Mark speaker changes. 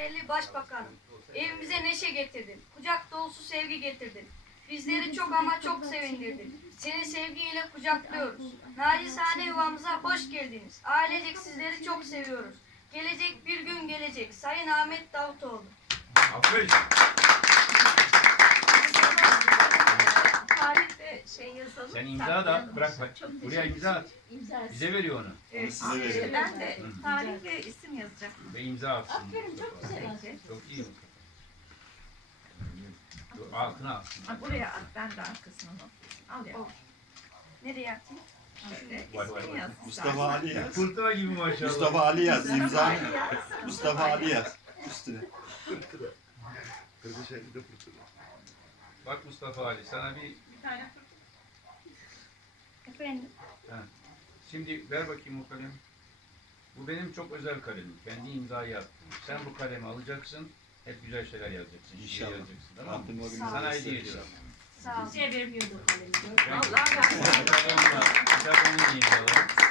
Speaker 1: değerli Başbakanım, evimize neşe getirdin, kucak dolusu sevgi getirdin. Bizleri çok ama çok sevindirdin. Seni sevgiyle kucaklıyoruz. Nacizane yuvamıza hoş geldiniz. Ailecek sizleri çok seviyoruz. Gelecek bir gün gelecek. Sayın Ahmet Davutoğlu.
Speaker 2: Aferin.
Speaker 3: Tarih ve şey yazalım.
Speaker 2: Sen imza da at, bırak bak. Buraya imza at. Bize veriyor onu.
Speaker 3: Evet,
Speaker 4: size verelim.
Speaker 3: ben de tarih ve isim yazacağım.
Speaker 2: Ve imza atsın.
Speaker 3: Aferin, çok güzel.
Speaker 2: Çok iyi Mustafa. Dur, altına atsın.
Speaker 3: Buraya at, ben de arkasına not. Al ya.
Speaker 1: Nereye atayım?
Speaker 3: Şöyle
Speaker 2: Vay, vay,
Speaker 3: ismini
Speaker 2: vay.
Speaker 3: yaz.
Speaker 4: Mustafa Ali yaz.
Speaker 2: Fırtına gibi maşallah.
Speaker 4: Mustafa Ali yaz. İmza.
Speaker 3: Yaz.
Speaker 4: Mustafa Ali yaz. Üstüne.
Speaker 2: Bak Mustafa Ali, sana bir...
Speaker 3: Bir tane
Speaker 1: Efendim?
Speaker 2: Şimdi ver bakayım o kalemi. Bu benim çok özel kalemim. Kendi imzayı attım. Sen bu kalemi alacaksın, hep güzel şeyler yazacaksın. Şiir
Speaker 4: İnşallah.
Speaker 2: yazacaksın, tamam mı?
Speaker 4: Rabbim o gün
Speaker 2: Sana
Speaker 4: bize
Speaker 2: hediye
Speaker 4: bir şey
Speaker 2: ediyorum.
Speaker 1: Sağ olun.
Speaker 3: vermiyordu kalemi.
Speaker 2: Ben-
Speaker 3: Allah razı olsun.
Speaker 2: Kitabımla imzalarım.